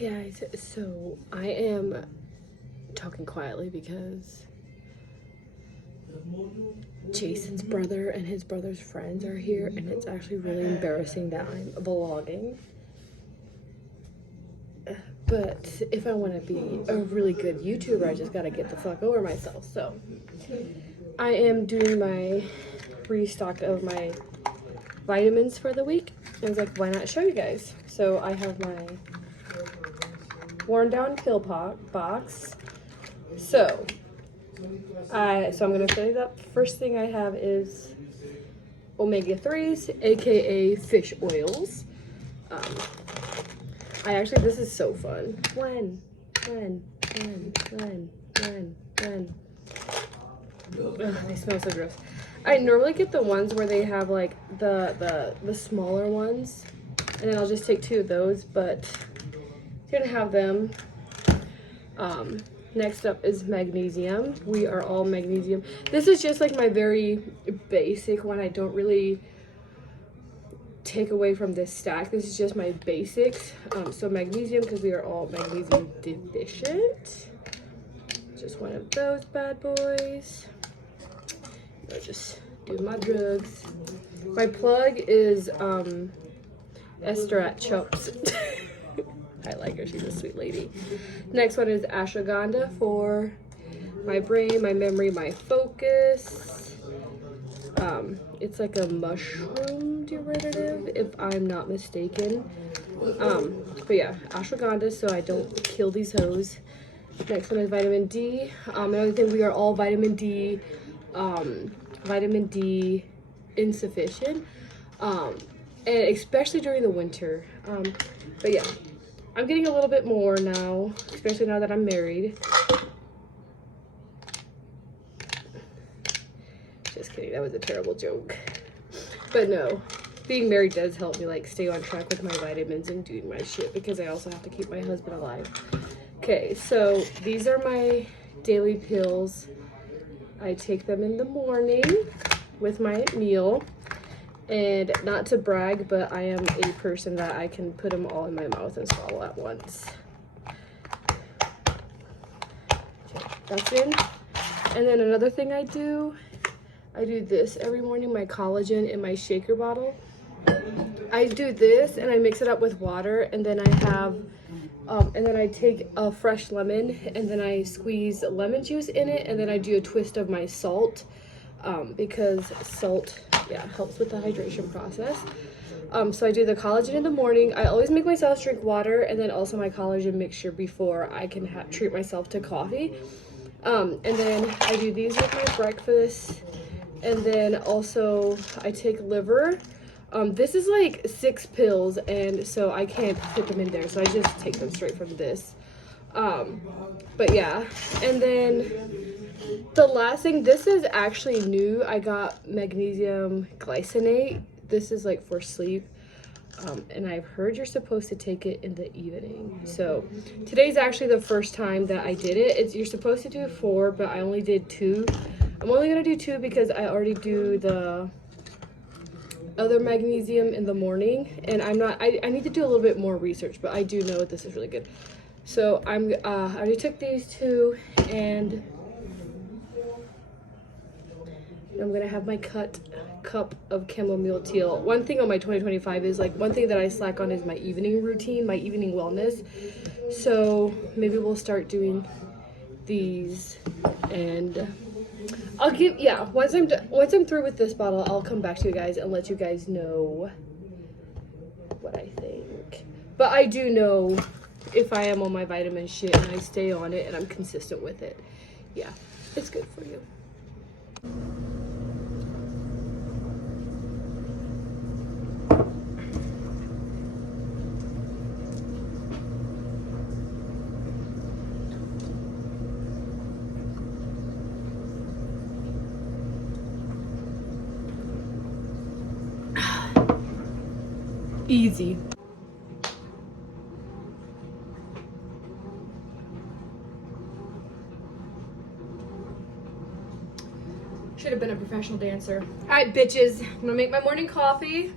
Hey guys, so I am talking quietly because Jason's brother and his brother's friends are here, and it's actually really embarrassing that I'm vlogging. But if I want to be a really good YouTuber, I just gotta get the fuck over myself. So I am doing my restock of my vitamins for the week. I was like, why not show you guys? So I have my worn down pill box. So I'm gonna fill it up. First thing I have is omega-3s, aka fish oils. This is so fun. When? Ugh, they smell so gross. I normally get the ones where they have like the smaller ones, and then I'll just take 2 of those, but gonna have them. Next up is magnesium. We are all magnesium. This is just like my very basic one. I don't really take away from this stack. This is just my basics. So magnesium, because we are all magnesium deficient. Just one of those bad boys. I'll just do my drugs. My plug is Esther at Chops. I like her, she's a sweet lady. Next one is ashwagandha for my brain, my memory, my focus. It's like a mushroom derivative, if I'm not mistaken. But yeah, ashwagandha, so I don't kill these hoes. Next one is vitamin D. Another thing, we are all vitamin D insufficient. And especially during the winter. But yeah. I'm getting a little bit more now, especially now that I'm married. Just kidding, that was a terrible joke. But no, being married does help me like stay on track with my vitamins and doing my shit, because I also have to keep my husband alive. Okay, so these are my daily pills. I take them in the morning with my meal. And not to brag, but I am a person that I can put them all in my mouth and swallow at once. Okay, that's in. And then another thing I do this every morning, my collagen in my shaker bottle. I do this and I mix it up with water, and then I have, and then I take a fresh lemon and then I squeeze lemon juice in it, and then I do a twist of my salt, because salt, yeah, helps with the hydration process. So I do the collagen in the morning. I always make myself drink water, and then also my collagen mixture before I can treat myself to coffee. And then I do these with my breakfast, and then also I take liver. This is like 6 pills, and so I can't put them in there, so I just take them straight from this. But yeah, and then the last thing, this is actually new. I got magnesium glycinate. This is like for sleep. And I've heard you're supposed to take it in the evening. So today's actually the first time that I did it. You're supposed to do 4, but I only did 2. I'm only gonna do 2 because I already do the other magnesium in the morning, and I need to do a little bit more research, but I do know this is really good. So I already took these 2, and I'm gonna have my cup of chamomile tea. One thing on my 2025 is like, one thing that I slack on is my evening routine, my evening wellness. So maybe we'll start doing these, and I'll give, yeah, once I'm through with this bottle, I'll come back to you guys and let you guys know what I think. But I do know if I am on my vitamin shit and I stay on it and I'm consistent with it, yeah, it's good for you. Easy. Should have been a professional dancer. All right, bitches, I'm gonna make my morning coffee.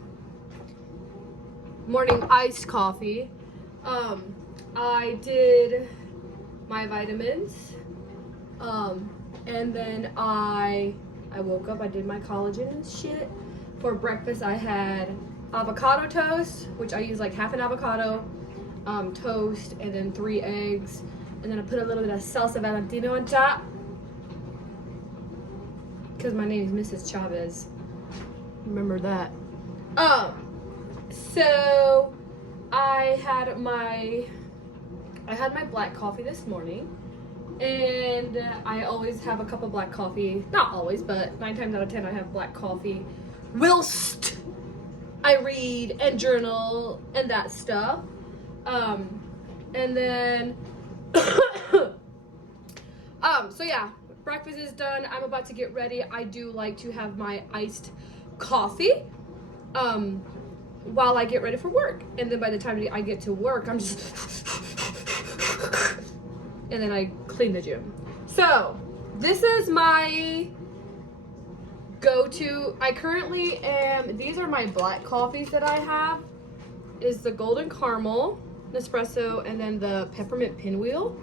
Morning iced coffee. I did my vitamins. And then I woke up, I did my collagen and shit. For breakfast, I had avocado toast, which I use like half an avocado, toast, and then 3 eggs. And then I put a little bit of salsa Valentino on top. Because my name is Mrs. Chavez. Remember that. So I had my black coffee this morning. And I always have a cup of black coffee. Not always, but 9 times out of 10 I have black coffee whilst I read and journal and that stuff. And then so yeah, breakfast is done. I'm about to get ready. I do like to have my iced coffee while I get ready for work. And then by the time I get to work, I'm just and then I clean the gym. So this is my go-to. I currently am, these are my black coffees that I have, is the golden caramel Nespresso and then the peppermint pinwheel.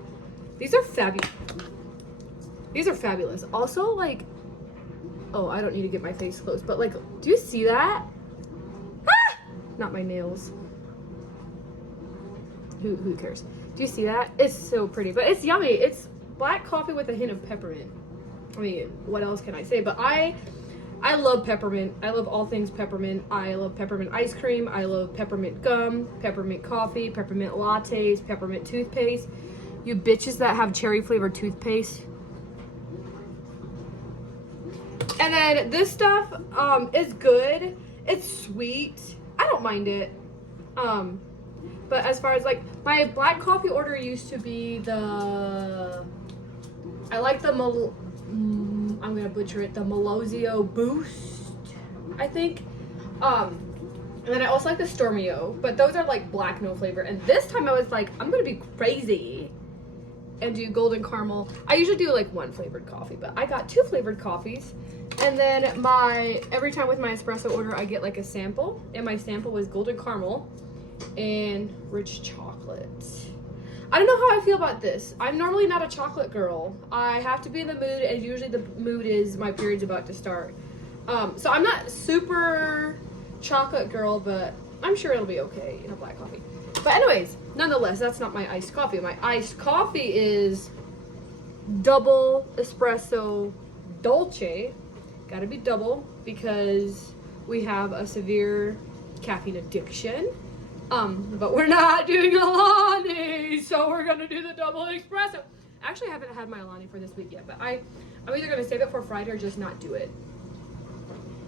These are fabulous. These are fabulous. Also, like, oh, I don't need to get my face close, but like, do you see that? Ah! Not my nails. Who cares? Do you see that? It's so pretty, but it's yummy. It's black coffee with a hint of peppermint. I mean, what else can I say? But I love peppermint. I love all things peppermint. I love peppermint ice cream. I love peppermint gum, peppermint coffee, peppermint lattes, peppermint toothpaste. You bitches that have cherry flavored toothpaste. And then this stuff is good. It's sweet. I don't mind it. But as far as like my black coffee order used to be the, I like the I'm gonna butcher it, the Melozio Boost, I think. And then I also like the Stormio, but those are like black, no flavor. And this time I was like, I'm gonna be crazy and do golden caramel. I usually do like 1 flavored coffee, but I got 2 flavored coffees. And then every time with my espresso order, I get like a sample, and my sample was golden caramel and rich chocolate. I don't know how I feel about this. I'm normally not a chocolate girl. I have to be in the mood, and usually the mood is my period's about to start. So I'm not super chocolate girl, but I'm sure it'll be okay in a black coffee. But anyways, nonetheless, that's not my iced coffee. My iced coffee is double espresso dolce. Gotta be double because we have a severe caffeine addiction. But we're not doing Alani, so we're gonna do the double espresso. Actually, I haven't had my Alani for this week yet, but I'm either gonna save it for Friday or just not do it.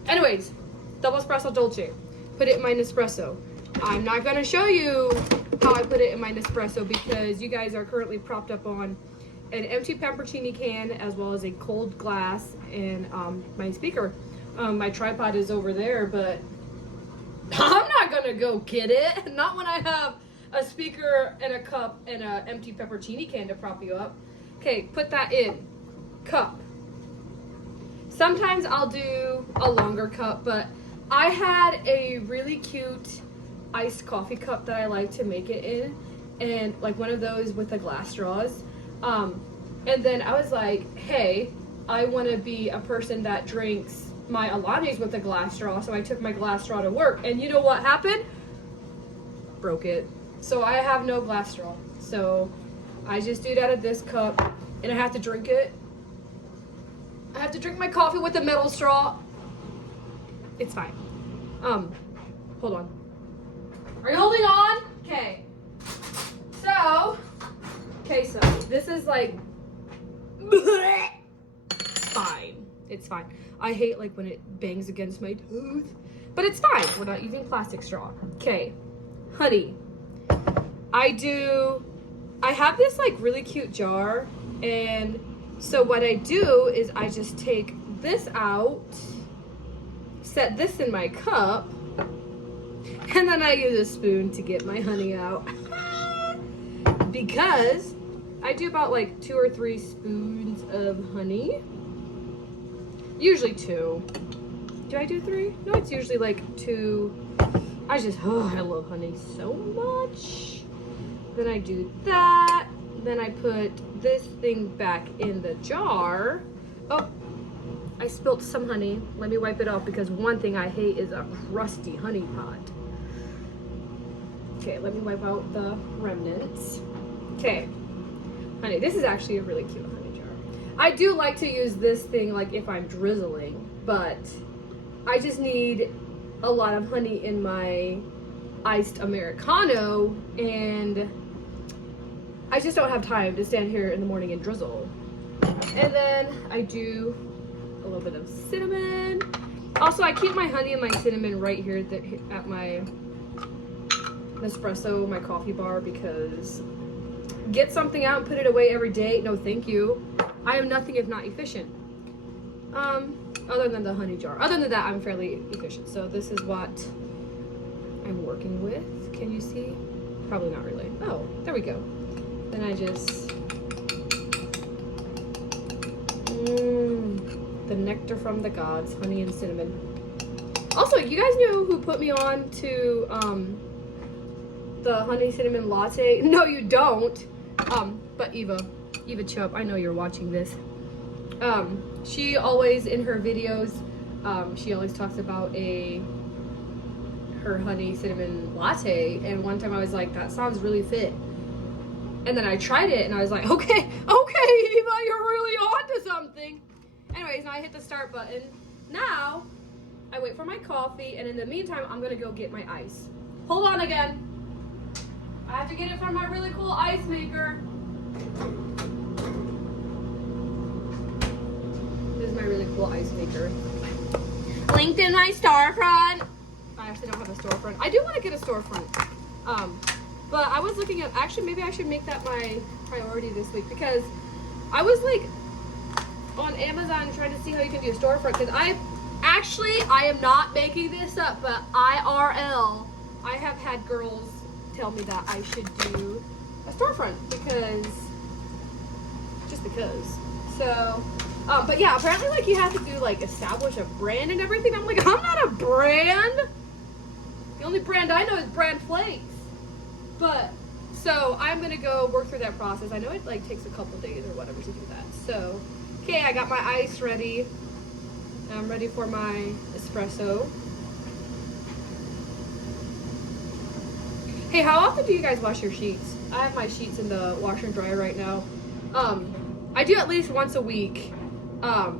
Anyways, double espresso dolce. Put it in my Nespresso. I'm not gonna show you how I put it in my Nespresso because you guys are currently propped up on an empty Pampercini can as well as a cold glass and my speaker. My tripod is over there, but I'm not gonna go get it. Not when I have a speaker and a cup and an empty peppercini can to prop you up. Okay, put that in. Cup. Sometimes I'll do a longer cup, but I had a really cute iced coffee cup that I like to make it in, and like one of those with the glass straws. And then I was like, hey, I want to be a person that drinks my Alanis with a glass straw, so I took my glass straw to work, and you know what happened? Broke it. So I have no glass straw, so I just do it out of this cup, and I have to drink it. I have to drink my coffee with a metal straw. It's fine. Hold on. Are you holding on? Okay. So this is like fine. It's fine. I hate like when it bangs against my tooth, but it's fine. We're not using plastic straw. Okay, honey. I have this like really cute jar, and so what I do is I just take this out, set this in my cup, and then I use a spoon to get my honey out. Because I do about like 2 or 3 spoons of honey. Usually 2. Do I do 3? No, it's usually like 2. I love honey so much. Then I do that. Then I put this thing back in the jar. Oh, I spilled some honey. Let me wipe it off because one thing I hate is a crusty honey pot. Okay, let me wipe out the remnants. Okay, honey, this is actually a really cute honey jar. I do like to use this thing like if I'm drizzling, but I just need a lot of honey in my iced Americano, and I just don't have time to stand here in the morning and drizzle. And then I do a little bit of cinnamon. Also, I keep my honey and my cinnamon right here at my Nespresso, my coffee bar, because get something out and put it away every day. No, thank you. I am nothing if not efficient. Other than the honey jar. Other than that, I'm fairly efficient. So this is what I'm working with. Can you see? Probably not really. Oh, there we go. Then I just the nectar from the gods, honey and cinnamon. Also, you guys know who put me on to the honey cinnamon latte? No, you don't. But Eva Chubb, I know you're watching this. She always in her videos, she always talks about her honey cinnamon latte, and one time I was like, that sounds really fit. And then I tried it and I was like, okay, Eva, you're really onto something. Anyways, now I hit the start button. Now I wait for my coffee, and in the meantime, I'm gonna go get my ice. Hold on again. I have to get it from my really cool ice maker. This is my really cool ice maker. Linked in my storefront. I actually don't have a storefront. I do want to get a storefront. But I was looking at, actually maybe I should make that my priority this week, because I was like on Amazon trying to see how you can do a storefront, because I am not making this up, but IRL, I have had girls tell me that I should do a storefront just because. So, but yeah, apparently like you have to do like establish a brand and everything. I'm like, I'm not a brand. The only brand I know is Brand Flakes. But, so I'm gonna go work through that process. I know it like takes a couple days or whatever to do that. So, okay, I got my ice ready. I'm ready for my espresso. Hey, how often do you guys wash your sheets? I have my sheets in the washer and dryer right now. I do at least once a week. I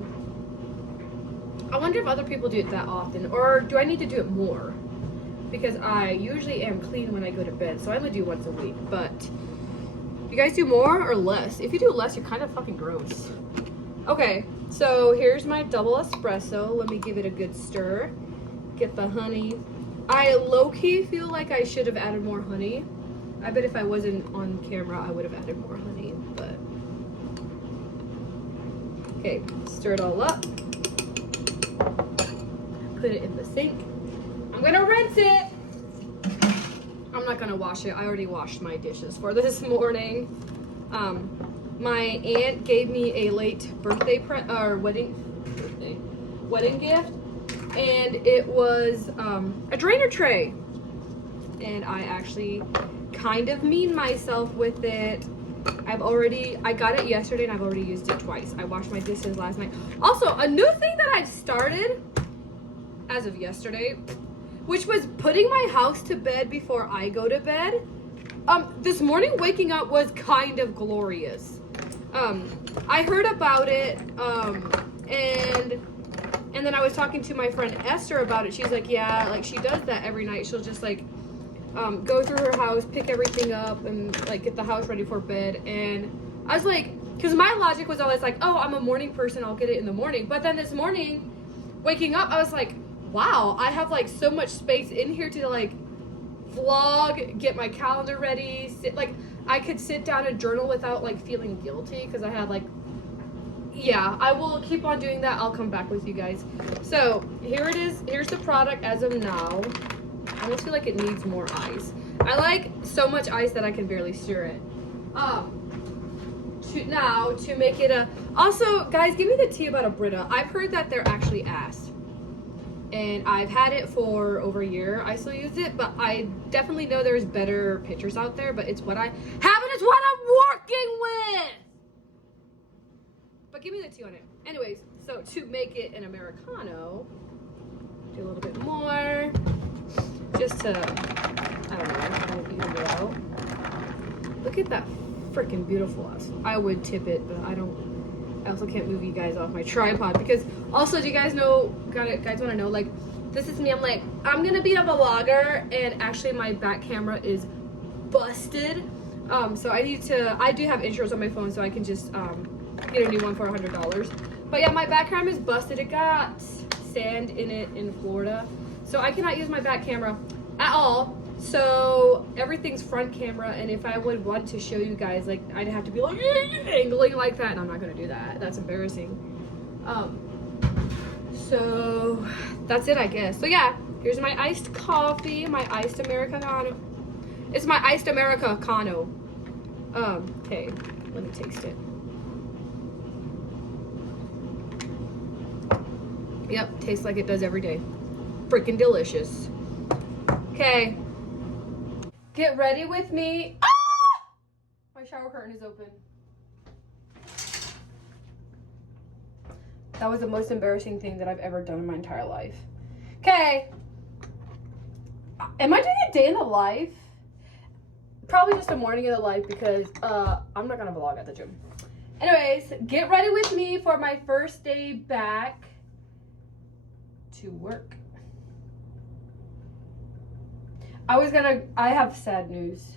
wonder if other people do it that often, or do I need to do it more? Because I usually am clean when I go to bed, so I only do once a week. But you guys do more or less? If you do less, you're kind of fucking gross. Okay, so here's my double espresso. Let me give it a good stir. Get the honey. I low-key feel like I should have added more honey. I bet if I wasn't on camera, I would have added more honey, but. Okay, stir it all up. Put it in the sink. I'm gonna rinse it. I'm not gonna wash it. I already washed my dishes for this morning. My aunt gave me a late wedding gift, and it was a drainer tray. And I actually kind of mean myself with it. I got it yesterday and I've already used it twice. I washed my dishes last night. Also, a new thing that I've started as of yesterday, which was putting my house to bed before I go to bed. This morning waking up was kind of glorious. I heard about it, and then I was talking to my friend Esther about it. She's like, yeah, like she does that every night. She'll just like go through her house, pick everything up, and like get the house ready for bed. And I was like, because my logic was always like, oh, I'm a morning person, I'll get it in the morning. But then this morning, waking up, I was like, wow, I have like so much space in here to like vlog, get my calendar ready, I could sit down and journal without like feeling guilty, because I had like, yeah, I will keep on doing that. I'll come back with you guys. So here it is. Here's the product as of now. I almost feel like it needs more ice. I like so much ice that I can barely stir it. To make it also, guys, give me the tea about a Brita. I've heard that they're actually ass. and I've had it for over a year. I still use it, but I definitely know there's better pictures out there, but it's what I have and it's what I'm working with. But give me the tea on it. Anyways, so to make it an Americano, do a little bit more, just to, I don't know, kind of even it out. Look at that freaking beautiful ass. I would tip it, but I also can't move you guys off my tripod because also, do you guys know, guys want to know, like, this is me. I'm like, I'm gonna be a vlogger, and actually my back camera is busted. So I do have insurance on my phone, so I can just get a new one for $100. But yeah, my back camera is busted. It got sand in it in Florida, so I cannot use my back camera at all. So everything's front camera, and if I would want to show you guys, like, I'd have to be like angling like that, and I'm not gonna do that. That's embarrassing. So that's it, I guess. So yeah, here's my iced coffee, my iced Americano. It's my iced Americano. Okay, let me taste it. Yep, tastes like it does every day. Freaking delicious. Okay. Get ready with me. Ah! My shower curtain is open. That was the most embarrassing thing that I've ever done in my entire life. Okay. Am I doing a day in the life? Probably just a morning in the life because I'm not gonna vlog at the gym. Anyways, get ready with me for my first day back to work. I have sad news.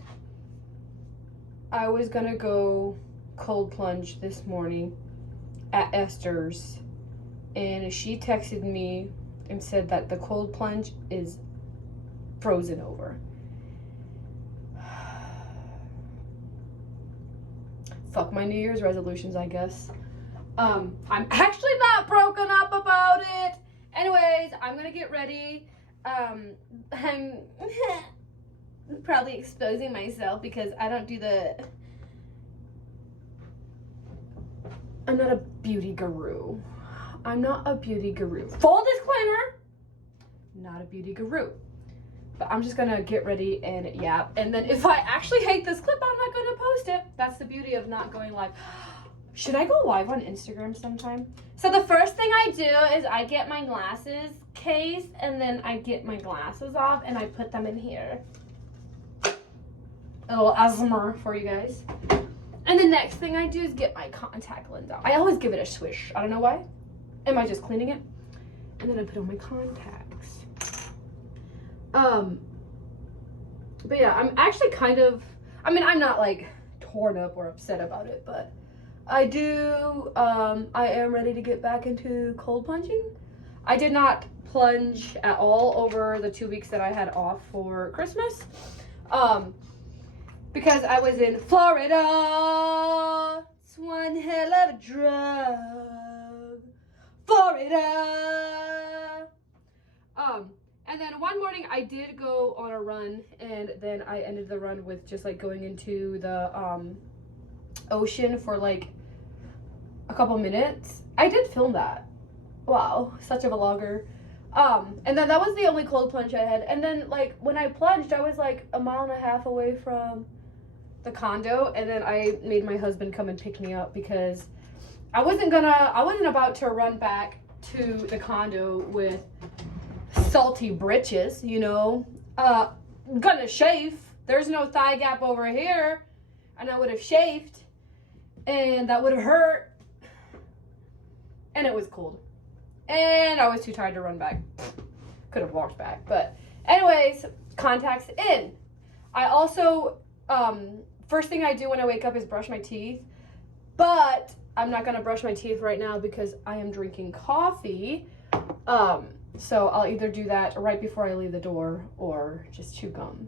I was gonna go cold plunge this morning at Esther's, and she texted me and said that the cold plunge is frozen over. Fuck my New Year's resolutions, I guess. I'm actually not broken up about it. Anyways, I'm gonna get ready. I'm probably exposing myself because I don't do I'm not a beauty guru. I'm not a beauty guru. Full disclaimer, not a beauty guru. But I'm just gonna get ready and yap. And then if I actually hate this clip, I'm not gonna post it. That's the beauty of not going live. Should I go live on Instagram sometime? So the first thing I do is I get my glasses case, and then I get my glasses off and I put them in here. A little ASMR for you guys. And the next thing I do is get my contact lens out. I always give it a swish. I don't know why. Am I just cleaning it? And then I put on my contacts. But yeah, I'm actually kind of, I mean, I'm not like torn up or upset about it, but I am ready to get back into cold plunging. I did not plunge at all over the 2 weeks that I had off for Christmas. Because I was in Florida. It's one hell of a drug. Florida. And then one morning I did go on a run, and then I ended the run with just like going into the ocean for like a couple minutes. I did film that. Wow, such a vlogger. And then that was the only cold plunge I had. And then like when I plunged, I was like 1.5 miles away from the condo, and then I made my husband come and pick me up because I wasn't about to run back to the condo with salty britches, you know. Gonna shave. There's no thigh gap over here, and I would have shaved, and that would have hurt, and it was cold, and I was too tired to run back. Could have walked back, but anyways, contacts in. I also first thing I do when I wake up is brush my teeth, but I'm not gonna brush my teeth right now because I am drinking coffee. So I'll either do that right before I leave the door or just chew gum.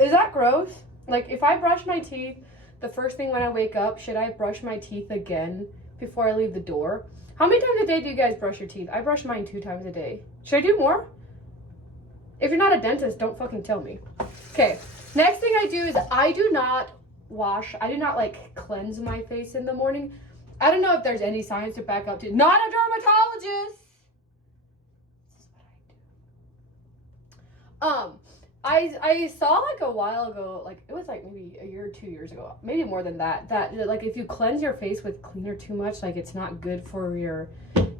Is that gross? Like, if I brush my teeth the first thing when I wake up, should I brush my teeth again before I leave the door? How many times a day do you guys brush your teeth? I brush mine 2 times a day. Should I do more? If you're not a dentist, don't fucking tell me. Okay, next thing I do is I do not like cleanse my face in the morning. I don't know if there's any science to back up to. Not a dermatologist! I saw like a while ago, like it was like maybe a year or 2 years ago, maybe more than that, that like if you cleanse your face with cleaner too much, like it's not good for your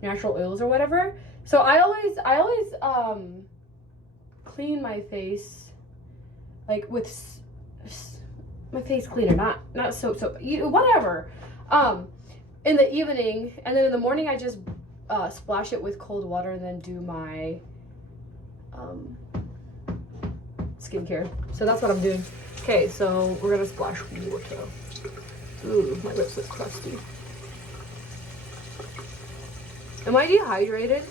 natural oils or whatever. So I always clean my face like with my face cleaner, not soap, whatever, in the evening, and then in the morning I just splash it with cold water and then do my skincare. So that's what I'm doing. Okay, so we're gonna splash water. Ooh, my lips look crusty. Am I dehydrated?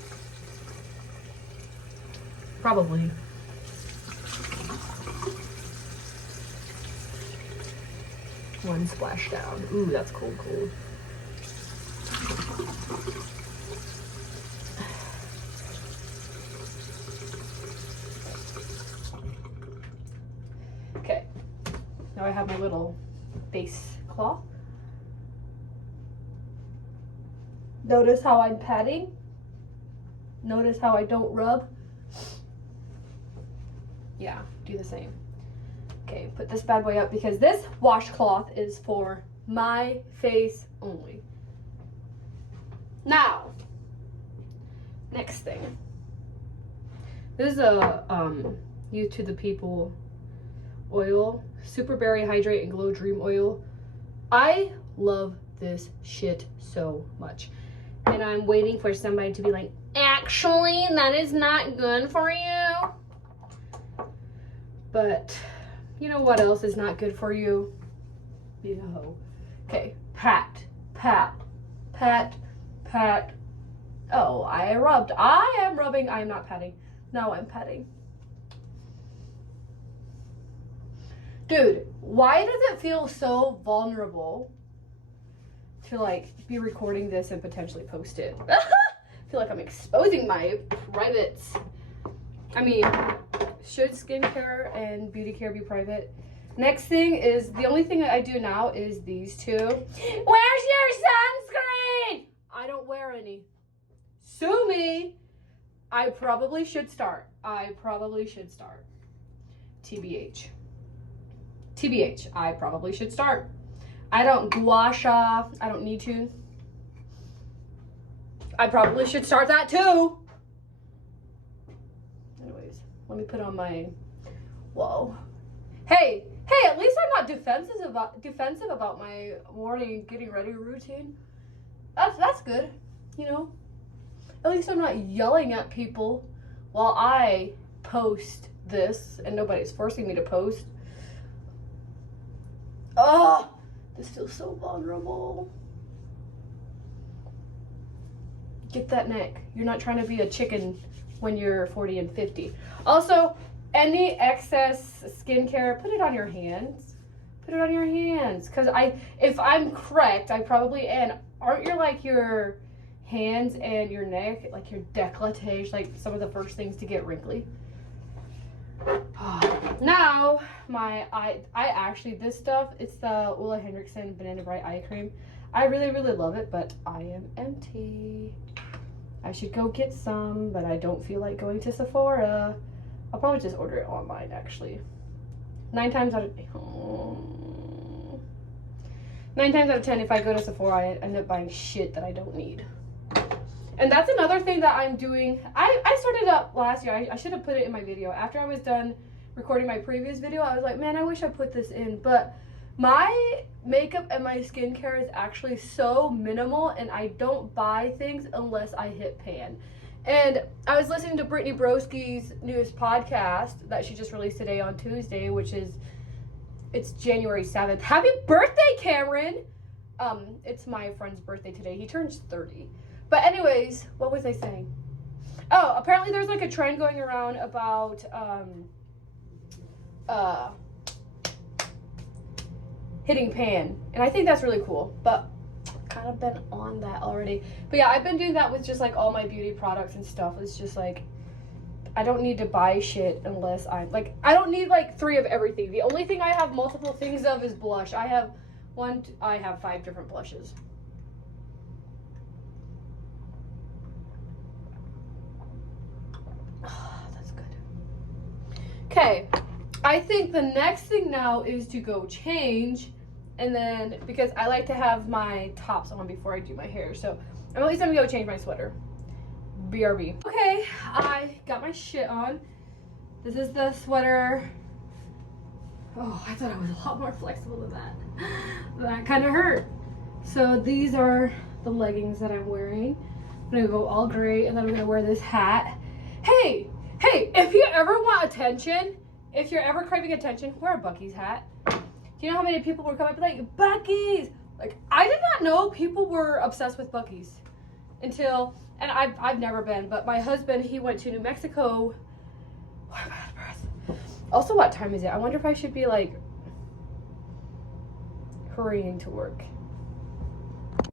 Probably. One splash down. Ooh, that's cold. Okay, now I have my little face cloth. Notice how I'm patting. Notice how I don't rub. Yeah, do the same. Okay, put this bad boy up because this washcloth is for my face only. Now, next thing. This is a Youth to the People oil, Super Berry Hydrate and Glow Dream oil. I love this shit so much. And I'm waiting for somebody to be like, actually, that is not good for you. But you know what else is not good for you? Being a hoe. Okay, pat. Oh, I rubbed. I am rubbing. I am not patting. No, I'm patting. Dude, why does it feel so vulnerable to like be recording this and potentially post it? I feel like I'm exposing my privates. I mean, should skincare and beauty care be private? Next thing is, the only thing that I do now is these two. Where's your sunscreen? I don't wear any. Sue me. I probably should start. TBH. I probably should start. I don't gua sha. I don't need to. I probably should start that too. Anyways, let me put on my, whoa. Hey, at least I'm not defensive about my morning getting ready routine. That's good, you know? At least I'm not yelling at people while I post this and nobody's forcing me to post. Oh, this feels so vulnerable. Get that neck. You're not trying to be a chicken when you're 40 and 50. Also, any excess skincare, put it on your hands. Put it on your hands. Because if I'm correct, I probably am. Aren't your hands and your neck, like your décolletage, like some of the first things to get wrinkly? Now, I actually, this stuff, it's the Ole Henriksen Banana Bright Eye Cream. I really, really love it, but I am empty. I should go get some, but I don't feel like going to Sephora. I'll probably just order it online, actually. 9 times out of 10, if I go to Sephora, I end up buying shit that I don't need. And that's another thing that I'm doing. I started up last year. I should have put it in my video. After I was done recording my previous video, I was like, man, I wish I put this in. But my makeup and my skincare is actually so minimal, and I don't buy things unless I hit pan. And I was listening to Brittany Broski's newest podcast that she just released today on Tuesday, it's January 7th. Happy birthday, Cameron! It's my friend's birthday today. He turns 30. But anyways, what was I saying? Oh, apparently there's like a trend going around about hitting pan, and I think that's really cool, but I've kind of been on that already. But yeah, I've been doing that with just like all my beauty products and stuff. It's just like, I don't need to buy shit unless I don't need like 3 of everything. The only thing I have multiple things of is blush. I have 5 different blushes. That's good. Okay, I think the next thing now is to go change, and then because I like to have my tops on before I do my hair, so at least I'm gonna go change my sweater. BRB. Okay, I got my shit on. This is the sweater. Oh, I thought I was a lot more flexible than that. That kind of hurt. So these are the leggings that I'm wearing. I'm gonna go all gray, and then I'm gonna wear this hat. Hey, if you ever want attention, if you're ever craving attention, wear a Buc-ee's hat. Do you know how many people were coming up like, Buc-ee's? Like, I did not know people were obsessed with Buc-ee's until, and I've never been, but my husband, he went to New Mexico. Oh, I'm out of breath. Also, what time is it? I wonder if I should be like hurrying to work.